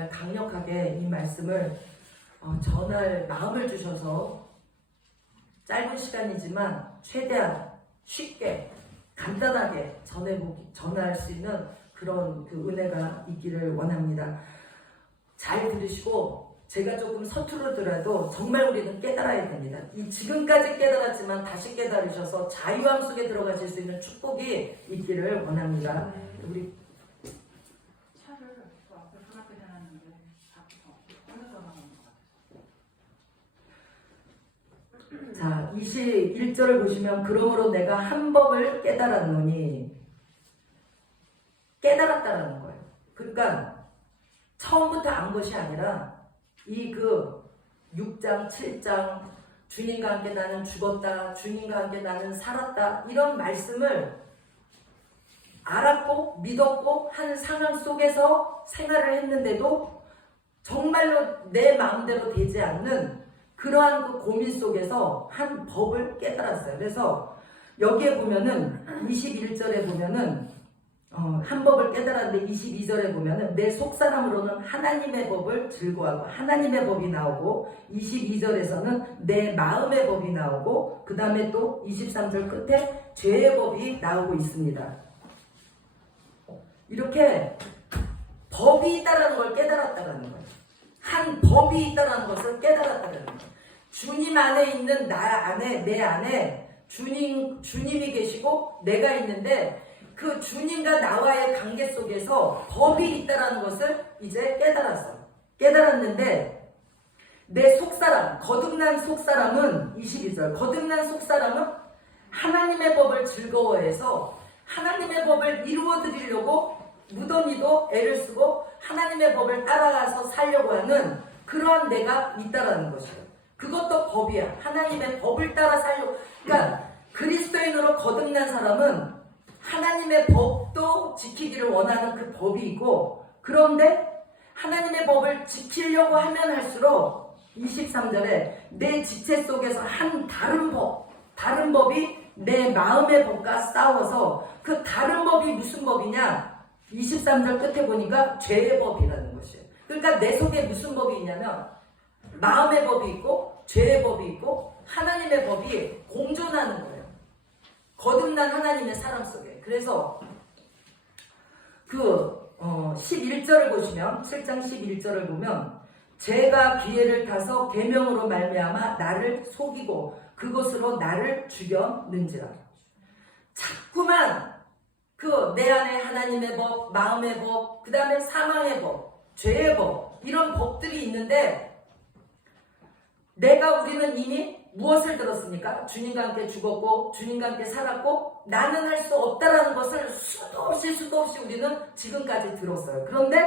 정말 강력하게 이 말씀을 전할 마음을 주셔서 짧은 시간이지만 최대한 쉽게 간단하게 전할 수 있는 그런 그 은혜가 있기를 원합니다. 잘 들으시고 제가 조금 서투르더라도 정말 우리는 깨달아야 됩니다. 이 지금까지 깨달았지만 다시 깨달으셔서 자유함 속에 들어가실 수 있는 축복이 있기를 원합니다. 우리 차를 그 앞에 하나씩 해놨는데 자, 21절을 보시면 그러므로 내가 한 법을 깨달았노니 깨달았다라는 거예요. 그러니까 처음부터 안 것이 아니라 이 그 6장, 7장 주님과 함께 나는 죽었다, 주님과 함께 나는 살았다 이런 말씀을 알았고 믿었고 한 상황 속에서 생활을 했는데도 정말로 내 마음대로 되지 않는 그러한 그 고민 속에서 한 법을 깨달았어요. 그래서 여기에 보면은 21절에 보면은 한 법을 깨달았는데 22절에 보면은 내 속사람으로는 하나님의 법을 즐거워하고 하나님의 법이 나오고 22절에서는 내 마음의 법이 나오고 그 다음에 또 23절 끝에 죄의 법이 나오고 있습니다. 이렇게 법이 있다는 걸 깨달았다는 거예요. 한 법이 있다는 것을 깨달았다는 거예요. 주님 안에 있는 나 안에 내 안에 주님이 계시고 내가 있는데 그 주님과 나와의 관계 속에서 법이 있다는 것을 이제 깨달았어요. 깨달았는데 내 속사람, 거듭난 속사람은 22절 거듭난 속사람은 하나님의 법을 즐거워해서 하나님의 법을 이루어드리려고 무던히도 애를 쓰고 하나님의 법을 따라가서 살려고 하는 그러한 내가 있다라는 것이에요. 그것도 법이야. 하나님의 법을 따라 살려고. 그러니까 그리스도인으로 거듭난 사람은 하나님의 법도 지키기를 원하는 그 법이 있고 그런데 하나님의 법을 지키려고 하면 할수록 23절에 내 지체 속에서 한 다른 법이 내 마음의 법과 싸워서 그 다른 법이 무슨 법이냐 23절 끝에 보니까 죄의 법이라는 것이에요. 그러니까 내 속에 무슨 법이 있냐면 마음의 법이 있고 죄의 법이 있고 하나님의 법이 공존하는 거예요. 거듭난 하나님의 사람 속에. 그래서 그 11절을 보시면 7장 11절을 보면 제가 기회를 타서 계명으로 말미암아 나를 속이고 그것으로 나를 죽였는지라. 자꾸만 그 내 안에 하나님의 법, 마음의 법, 그 다음에 사망의 법, 죄의 법 이런 법들이 있는데 우리는 이미 무엇을 들었습니까? 주님과 함께 죽었고 주님과 함께 살았고 나는 할 수 없다라는 것을 수도 없이 우리는 지금까지 들었어요. 그런데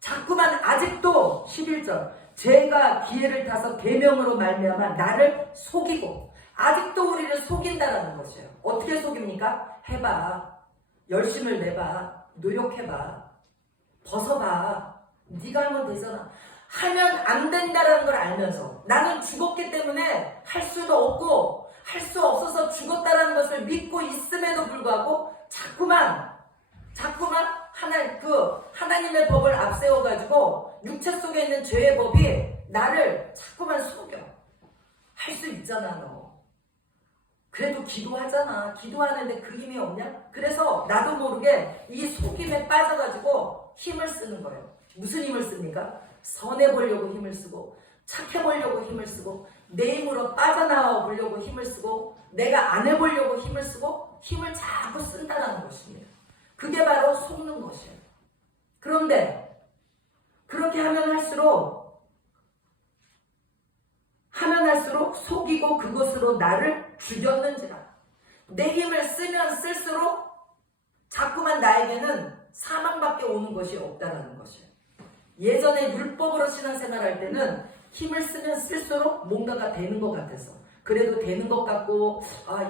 자꾸만 아직도 11절 죄가 기회를 타서 계명으로 말미암아 나를 속이고 아직도 우리를 속인다라는 것이에요. 어떻게 속입니까? 해봐. 열심을 내봐. 노력해봐. 벗어봐. 네가 하면 되잖아. 하면 안 된다라는 걸 알면서 나는 죽었기 때문에 할 수도 없고 할 수 없어서 죽었다라는 것을 믿고 있음에도 불구하고 자꾸만 하나님의 법을 앞세워가지고 육체 속에 있는 죄의 법이 나를 자꾸만 속여. 할 수 있잖아 너. 그래도 기도하잖아. 기도하는데 그 힘이 없냐? 그래서 나도 모르게 이 속임에 빠져가지고 힘을 쓰는 거예요. 무슨 힘을 씁니까? 선해보려고 힘을 쓰고 착해보려고 힘을 쓰고 내 힘으로 빠져나와 보려고 힘을 쓰고 내가 안 해보려고 힘을 쓰고 힘을 자꾸 쓴다는 것입니다. 그게 바로 속는 것이에요. 그런데 그렇게 하면 할수록 속이고 그것으로 나를 죽였는지라. 내 힘을 쓰면 쓸수록 자꾸만 나에게는 사망밖에 오는 것이 없다는 것이에요. 예전에 율법으로 신앙생활할 때는 힘을 쓰면 쓸수록 뭔가가 되는 것 같아서 그래도 되는 것 같고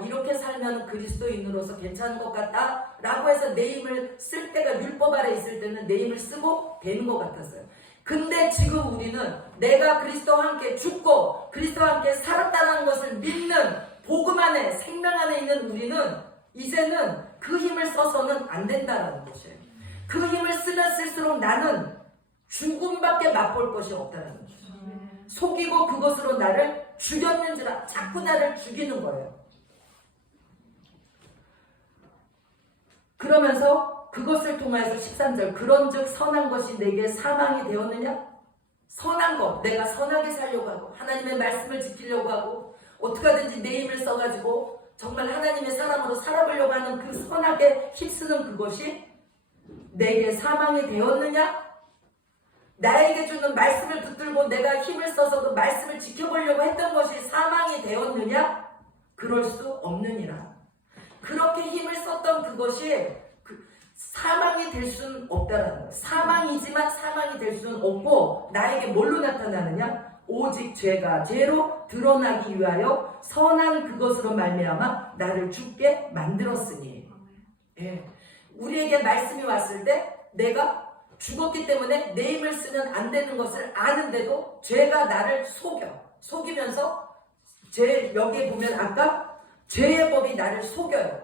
이렇게 살면 그리스도인으로서 괜찮은 것 같다 라고 해서 내 힘을 쓸 때가 율법 아래 있을 때는 내 힘을 쓰고 되는 것 같았어요. 근데 지금 우리는 내가 그리스도와 함께 죽고 그리스도와 함께 살았다는 것을 믿는 복음 안에 생명 안에 있는 우리는 이제는 그 힘을 써서는 안 된다는 것이에요. 그 힘을 쓰면 쓸수록 나는 죽음밖에 맛볼 것이 없다는 거죠. 속이고 그것으로 나를 죽였는 줄 자꾸 나를 죽이는 거예요. 그러면서 그것을 통해서 13절 그런즉 선한 것이 내게 사망이 되었느냐? 선한 것, 내가 선하게 살려고 하고 하나님의 말씀을 지키려고 하고 어떻게 하든지 내 힘을 써가지고 정말 하나님의 사람으로 살아보려고 하는 그 선하게 힘쓰는 그것이 내게 사망이 되었느냐? 나에게 주는 말씀을 붙들고 내가 힘을 써서 그 말씀을 지켜보려고 했던 것이 사망이 되었느냐? 그럴 수 없느니라. 그렇게 힘을 썼던 그것이 사망이 될 수는 없다라는 거예요. 사망이지만 사망이 될 수는 없고 나에게 뭘로 나타나느냐? 오직 죄가 죄로 드러나기 위하여 선한 그것으로 말미암아 나를 죽게 만들었으니. 예. 우리에게 말씀이 왔을 때 내가 죽었기 때문에 내 힘을 쓰면 안 되는 것을 아는데도 죄가 나를 속이면서 여기에 보면 아까 죄의 법이 나를 속여요.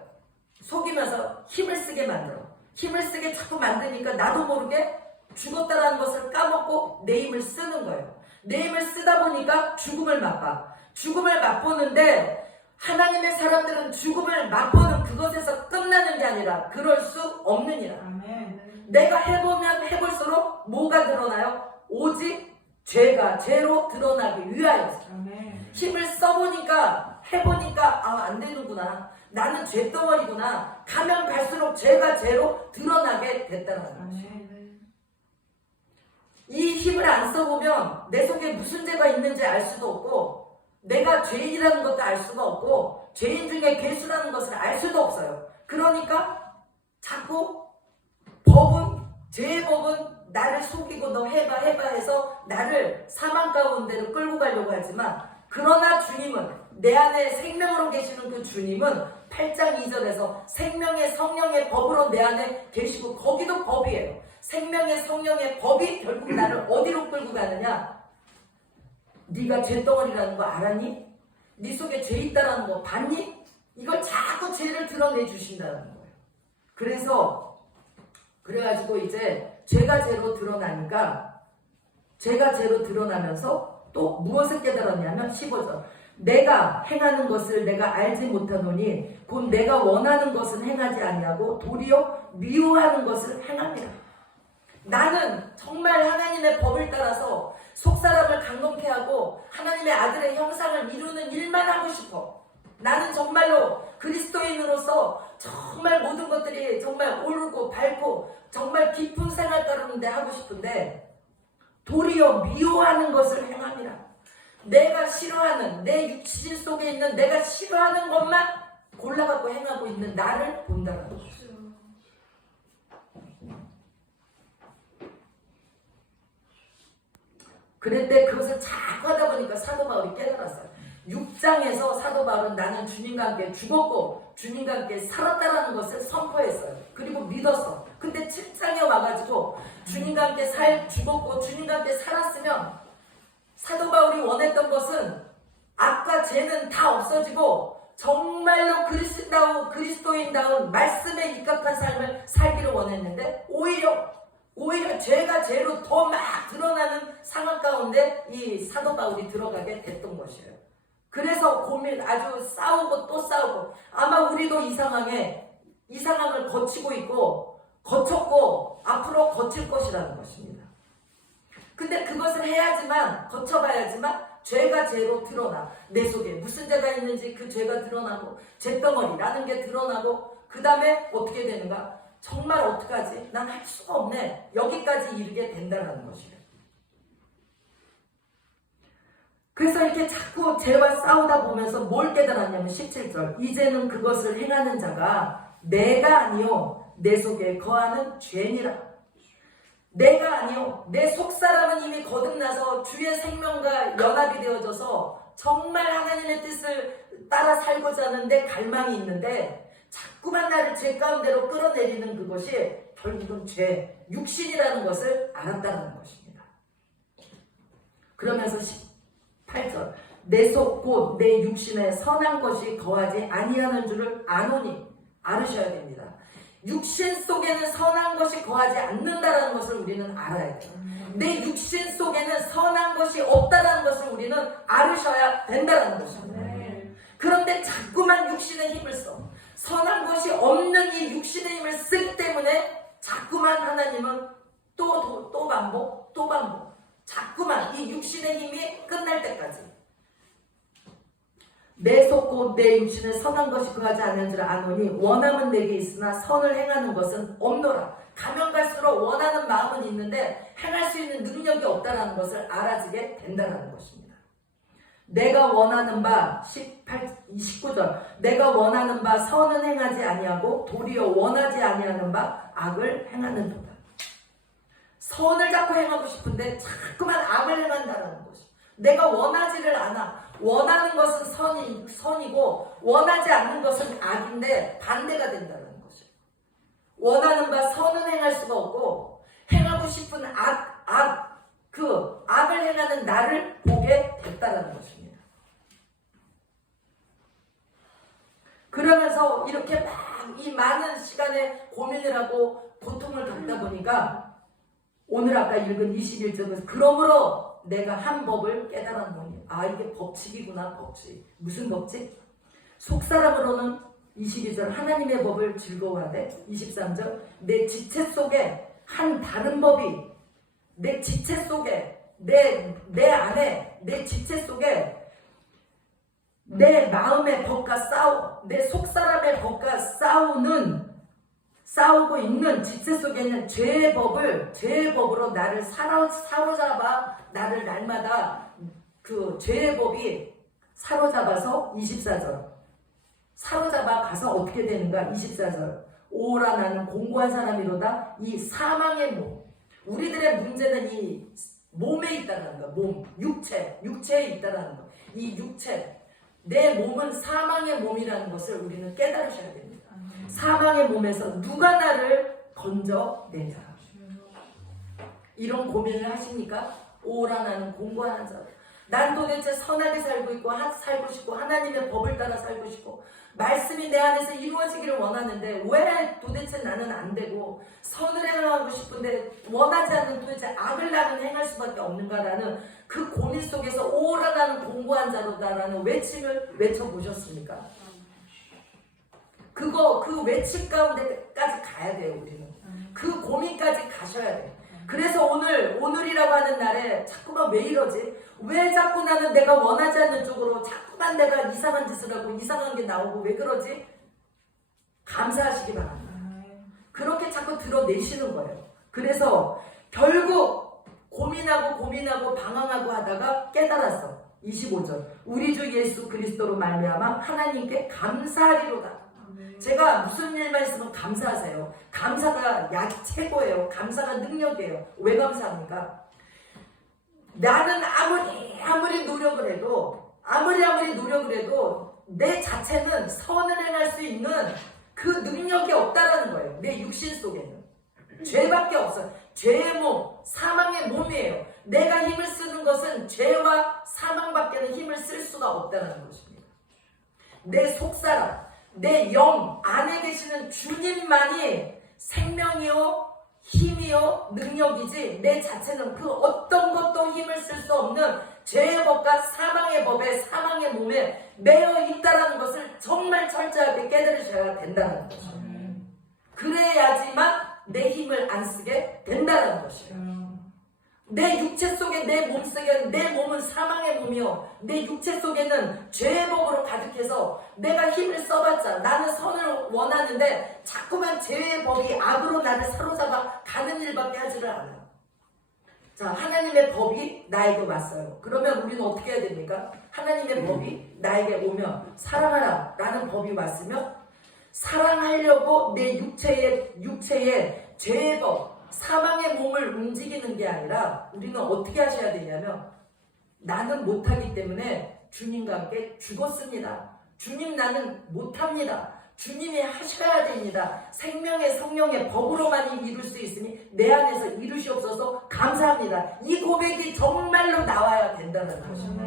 속이면서 힘을 쓰게 만들어. 힘을 쓰게 자꾸 만드니까 나도 모르게 죽었다라는 것을 까먹고 내 힘을 쓰는 거예요. 내 힘을 쓰다 보니까 죽음을 맛봐. 죽음을 맛보는데 하나님의 사람들은 죽음을 맛보는 그것에서 끝나는 게 아니라 그럴 수 없느니라. 아멘. 내가 해보면 해볼수록 뭐가 드러나요? 오직 죄가 죄로 드러나기 위하여. 아멘. 힘을 써보니까 해보니까 안 되는구나. 나는 죄덩어리구나. 가면 갈수록 죄가 죄로 드러나게 됐다는 거죠. 이 힘을 안 써보면 내 속에 무슨 죄가 있는지 알 수도 없고 내가 죄인이라는 것도 알 수가 없고 죄인 중에 괴수라는 것을 알 수도 없어요. 그러니까 자꾸 죄의 법은 나를 속이고 너 해봐 해서 나를 사망 가운데로 끌고 가려고 하지만 그러나 주님은 내 안에 생명으로 계시는 그 주님은 8장 2절에서 생명의 성령의 법으로 내 안에 계시고 거기도 법이에요. 생명의 성령의 법이 결국 나를 어디로 끌고 가느냐? 네가 죄덩어리라는 거 알았니? 네 속에 죄 있다라는 거 봤니? 이걸 자꾸 죄를 드러내 주신다는 거예요. 그래가지고 이제 죄가 죄로 드러나니까 죄가 죄로 드러나면서 또 무엇을 깨달았냐면 15절 내가 행하는 것을 내가 알지 못하노니 곧 내가 원하는 것은 행하지 아니하고 도리어 미워하는 것을 행합니다. 나는 정말 하나님의 법을 따라서 속사람을 강동케 하고 하나님의 아들의 형상을 이루는 일만 하고 싶어. 나는 정말로 그리스도인으로서 정말 모든 것들이 정말 옳고 밝고 정말 깊은 생활 따르는데 하고 싶은데 도리어 미워하는 것을 행합니다. 내가 싫어하는 내 육신 속에 있는 내가 싫어하는 것만 골라갖고 행하고 있는 나를 본다는 거죠. 그런데 그것을 자꾸 하다 보니까 사도 바울이 깨달았어요. 6장에서 사도 바울은 나는 주님과 함께 죽었고 주님과 함께 살았다라는 것을 선포했어요. 그리고 믿었어. 근데 7장에 와가지고 주님과 함께 죽었고 주님과 함께 살았으면 사도 바울이 원했던 것은 악과 죄는 다 없어지고 정말로 그리스도인다운 말씀에 입각한 삶을 살기를 원했는데 오히려 죄가 죄로 더 막 드러나는 상황 가운데 이 사도 바울이 들어가게 됐던 것이에요. 그래서 아주 싸우고 또 싸우고 아마 우리도 이 상황을 거치고 있고 거쳤고 앞으로 거칠 것이라는 것입니다. 근데 그것을 거쳐봐야지만 죄가 죄로 드러나. 내 속에 무슨 죄가 있는지 그 죄가 드러나고 죄덩어리라는 게 드러나고 그 다음에 어떻게 되는가? 정말 어떡하지? 난 할 수가 없네. 여기까지 이르게 된다는 것이에요. 그래서 이렇게 자꾸 죄와 싸우다 보면서 뭘 깨달았냐면 17절 이제는 그것을 행하는 자가 내가 아니요 내 속에 거하는 죄니라. 내가 아니요 내 속사람은 이미 거듭나서 주의 생명과 연합이 되어져서 정말 하나님의 뜻을 따라 살고자 하는데 갈망이 있는데 자꾸만 나를 죄 가운데로 끌어내리는 그것이 결국은 죄, 육신이라는 것을 알았다는 것입니다. 그러면서 18절 내 속 곧 내 육신에 선한 것이 거하지 아니하는 줄을 아노니 알으셔야 됩니다. 육신 속에는 선한 것이 거하지 않는다는 것을 우리는 알아야 돼요. 내 육신 속에는 선한 것이 없다는 것을 우리는 알으셔야 된다는 것입니다. 그런데 자꾸만 육신의 힘을 써. 선한 것이 없는 이 육신의 힘을 쓰기 때문에 자꾸만 하나님은 또 반복, 또 반복. 자꾸만 이 육신의 힘이 끝날 때까지. 내 속 내 육신에 선한 것이 거하지 않는 줄 아노니 원함은 내게 있으나 선을 행하는 것은 없노라. 가면 갈수록 원하는 마음은 있는데 행할 수 있는 능력이 없다는 것을 알아지게 된다는 것입니다. 내가 원하는 바 19절 내가 원하는 바 선은 행하지 아니하고 도리어 원하지 아니하는 바 악을 행하는도다. 선을 자꾸 행하고 싶은데 자꾸만 악을 행한다는 것이. 내가 원하지를 않아. 원하는 것은 선이고 원하지 않는 것은 악인데 반대가 된다는 것이. 원하는 바 선은 행할 수가 없고 행하고 싶은 악을 행하는 나를 보게 됐다는 것입니다. 그러면서 이렇게 막 이 많은 시간에 고민을 하고 고통을 겪다 보니까 오늘 아까 읽은 21절에서 그러므로 내가 한 법을 깨달았노니 이게 법칙이구나. 법칙. 무슨 법칙? 속사람으로는 22절 하나님의 법을 즐거워하되 23절 내 지체 속에 한 다른 법이 내 지체 속에 내 안에 내 지체 속에 내 마음의 법과 내 속사람의 법과 싸우고 있는 지체 속에는 죄의 법으로 나를 사로잡아 나를 날마다 그 죄의 법이 사로잡아서 24절 사로잡아 가서 어떻게 되는가 24절 오라 나는 공고한 사람이로다. 이 사망의 몸 우리들의 문제는 이 몸에 있다는 거. 몸 육체에 있다는 거. 이 육체 내 몸은 사망의 몸이라는 것을 우리는 깨달으셔야 됩니다. 사망의 몸에서 누가 나를 건져내냐. 이런 고민을 하십니까? 오라 나는 공고한 자. 난 도대체 선하게 살고 싶고 하나님의 법을 따라 살고 싶고 말씀이 내 안에서 이루어지기를 원하는데 왜 도대체 나는 안 되고 선을 행하고 싶은데 원하지 않는 도대체 악을 나는 행할 수밖에 없는가라는 그 고민 속에서 오라 나는 공고한 자로다라는 외침을 외쳐보셨습니까? 그 외침 가운데까지 가야 돼요. 우리는 그 고민까지 가셔야 돼요. 그래서 오늘이라고 하는 날에 자꾸만 왜 이러지? 왜 자꾸 나는 내가 원하지 않는 쪽으로 자꾸만 내가 이상한 짓을 하고 이상한 게 나오고 왜 그러지? 감사하시기 바랍니다. 그렇게 자꾸 드러내시는 거예요. 그래서 결국 고민하고 방황하고 하다가 깨달았어. 25절 우리 주 예수 그리스도로 말미암아 하나님께 감사하리로다. 제가 무슨 일만 있으면 감사하세요. 감사가 최고예요. 감사가 능력이에요. 왜 감사합니까? 나는 아무리 노력을 해도 내 자체는 선을 행할 수 있는 그 능력이 없다라는 거예요. 내 육신 속에는 죄밖에 없어요. 죄의 몸, 사망의 몸이에요. 내가 힘을 쓰는 것은 죄와 사망밖에는 힘을 쓸 수가 없다는 것입니다. 내 속사람, 내 영 안에 계시는 주님만이 생명이요 힘이요 능력이지 내 자체는 그 어떤 것도 힘을 쓸 수 없는 죄의 법과 사망의 법에 사망의 몸에 매여 있다는 것을 정말 철저하게 깨달으셔야 된다는 것이죠. 그래야지만 내 힘을 안 쓰게 된다는 것이에요. 내 육체 속에 내 몸 속에 내 몸은 사망의 몸이요 내 육체 속에는 죄의 법으로 가득해서 내가 힘을 써봤자 나는 선을 원하는데 자꾸만 죄의 법이 악으로 나를 사로잡아 가는 일밖에 하지를 않아요. 자, 하나님의 법이 나에게 왔어요. 그러면 우리는 어떻게 해야 됩니까? 하나님의 법이 나에게 오면 사랑하라 라는 법이 왔으면 사랑하려고 내 육체의 죄의 법 사망의 몸을 움직이는 게 아니라 우리는 어떻게 하셔야 되냐면 나는 못하기 때문에 주님과 함께 죽었습니다. 주님 나는 못합니다. 주님이 하셔야 됩니다. 생명의 성령의 법으로만 이룰 수 있으니 내 안에서 이루시옵소서 감사합니다. 이 고백이 정말로 나와야 된다는 것입니다.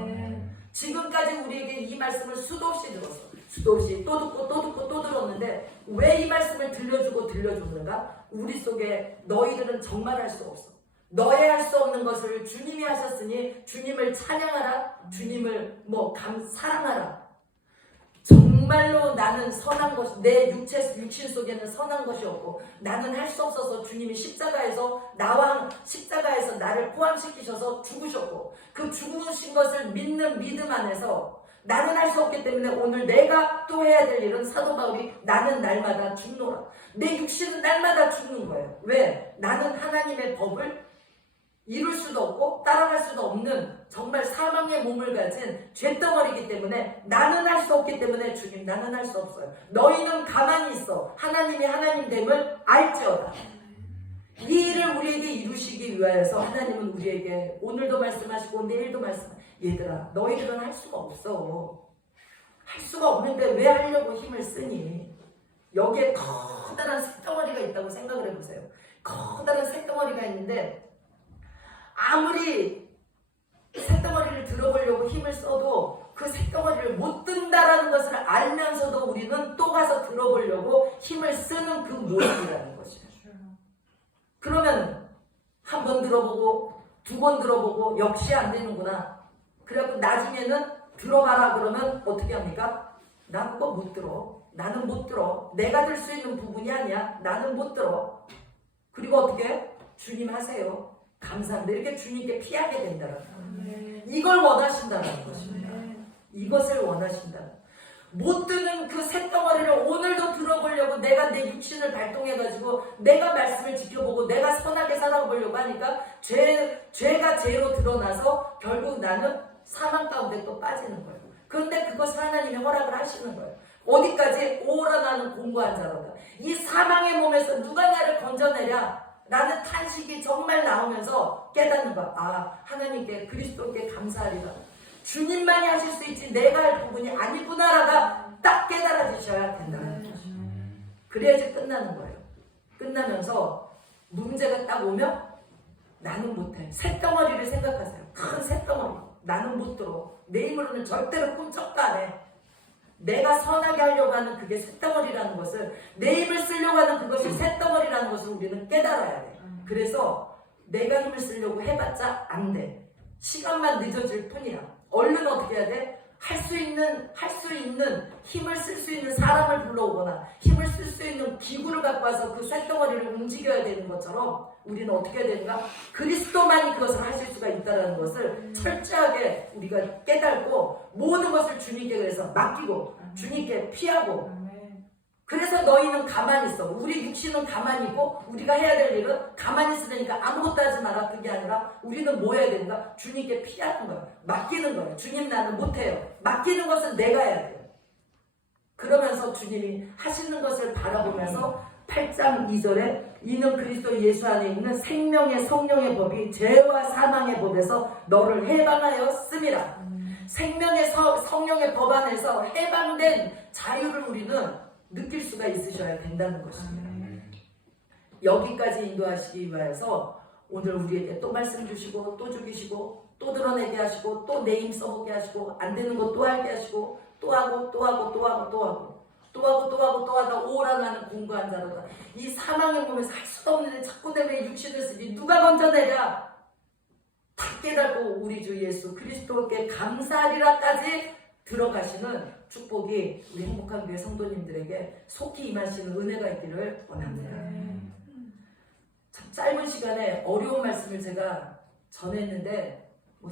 지금까지 우리에게 이 말씀을 수도 없이 들었어. 수도 없이 또 듣고 또 듣고 또 들었는데 왜 이 말씀을 들려주고 들려주는가? 우리 속에 너희들은 정말 할 수 없어. 너의 할 수 없는 것을 주님이 하셨으니 주님을 찬양하라. 주님을 사랑하라. 정말로 나는 선한 것, 내 육신 속에는 선한 것이 없고 나는 할 수 없어서 주님이 십자가에서 나를 포함시키셔서 죽으셨고 그 죽으신 것을 믿는 믿음 안에서 나는 할 수 없기 때문에 오늘 내가 또 해야 될 일은 사도 바울이 나는 날마다 죽노라. 내 육신은 날마다 죽는 거예요. 왜? 나는 하나님의 법을 이룰 수도 없고 따라갈 수도 없는 정말 사망의 몸을 가진 죄덩어리이기 때문에 나는 할 수 없기 때문에 주님 나는 할 수 없어요. 너희는 가만히 있어. 하나님이 하나님됨을 알지어다. 이 일을 우리에게 이루시기 위하여서 하나님은 우리에게 오늘도 말씀하시고 내일도 얘들아 너희들은 할 수가 없어. 할 수가 없는데 왜 하려고 힘을 쓰니? 여기에 커다란 쇳덩어리가 있다고 생각을 해보세요. 커다란 쇳덩어리가 있는데 아무리 쇳덩어리를 들어보려고 힘을 써도 그 쇳덩어리를 못 든다라는 것을 알면서도 우리는 또 가서 들어보려고 힘을 쓰는 그 모습이라는 것이에요. 그러면 한 번 들어보고 두 번 들어보고 역시 안 되는구나. 그래갖고 나중에는 들어봐라 그러면 어떻게 합니까? 나 그거 못 들어. 나는 못 들어. 내가 들 수 있는 부분이 아니야. 나는 못 들어. 그리고 어떻게? 주님 하세요. 감사합니다. 이렇게 주님께 피하게 된다는 거예요. 이걸 원하신다는 것입니다. 이것을 원하신다. 못 드는 그 쇳덩어리를 오늘도 들어보려고 내가 내 육신을 발동해가지고 내가 말씀을 지켜보고 내가 선하게 살아보려고 하니까 죄가 죄로 드러나서 결국 나는 사망 가운데 또 빠지는 거예요. 그런데 그것을 하나님이 허락을 하시는 거예요. 어디까지? 오라 나는 공고한 자로다. 이 사망의 몸에서 누가 나를 건져내랴 라는 탄식이 정말 나오면서 깨닫는 거야. 아, 하나님께 그리스도께 감사하리라. 주님만이 하실 수 있지 내가 할 부분이 아니구나라가 딱 깨달아지셔야 된다는 거죠. 그래야지 끝나는 거예요. 끝나면서 문제가 딱 오면 나는 못해. 쇳덩어리를 생각하세요. 큰 쇳덩어리. 나는 못 들어. 내 힘으로는 절대로 꿈쩍도 안 해. 내가 선하게 하려고 하는 그게 쇳덩어리라는 것을 내 힘을 쓰려고 하는 그것이 쇳덩어리라는 것을 우리는 깨달아야 돼. 그래서 내가 힘을 쓰려고 해봤자 안 돼. 시간만 늦어질 뿐이야. 얼른 어떻게 해야 돼? 할 수 있는 힘을 쓸 수 있는 사람을 불러오거나 힘을 쓸 수 있는 기구를 갖고 와서 그 쇳덩어리를 움직여야 되는 것처럼 우리는 어떻게 해야 되는가? 그리스도만이 그것을 하실 수가 있다는 것을 철저하게 우리가 깨달고 모든 것을 주님께 그래서 맡기고 주님께 피하고 그래서 너희는 가만히 있어. 우리 육신은 가만히 있고 우리가 해야 될 일은 가만히 있으니까 아무것도 하지 마라. 그게 아니라 우리는 뭐 해야 되는가? 주님께 피하는 거야. 맡기는 거야. 주님 나는 못해요. 맡기는 것은 내가 해야 돼요. 그러면서 주님이 하시는 것을 바라보면서 8장 2절에 이는 그리스도 예수 안에 있는 생명의 성령의 법이 죄와 사망의 법에서 너를 해방하였음이라. 생명의 성령의 법 안에서 해방된 자유를 우리는 느낄 수가 있으셔야 된다는 것입니다. 여기까지 인도하시기 위해서 오늘 우리에게 또 말씀 주시고 또 죽이시고 또 드러내게 하시고 또 내 힘 써보게 하시고 안 되는 거 또 하게 하시고 또 하고 또 하고 또 하고 또 하고 또 하고 또 하고 또 하다 오라 나는 공고한 자로다. 이 사망의 몸에서 할 수도 없는데 자꾸 내 육신을 쓰니 누가 건져내랴. 다 깨닫고 우리 주 예수 그리스도께 감사하리라까지 들어가시는 축복이 우리 행복한 교회 성도님들에게 속히 임하시는 은혜가 있기를 원합니다. 참 짧은 시간에 어려운 말씀을 제가 전했는데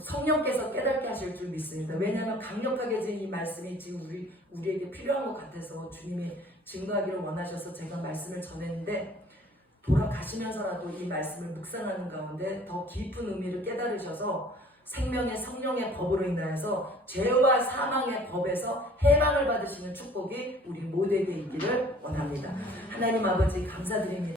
성령께서 깨닫게 하실 줄 믿습니다. 왜냐하면 강력하게 이 말씀이 지금 우리에게 필요한 것 같아서 주님이 증거하기를 원하셔서 제가 말씀을 전했는데 돌아가시면서라도 이 말씀을 묵상하는 가운데 더 깊은 의미를 깨달으셔서 생명의 성령의 법으로 인하여서 죄와 사망의 법에서 해방을 받으시는 축복이 우리 모두에게 있기를 원합니다. 하나님 아버지 감사드립니다.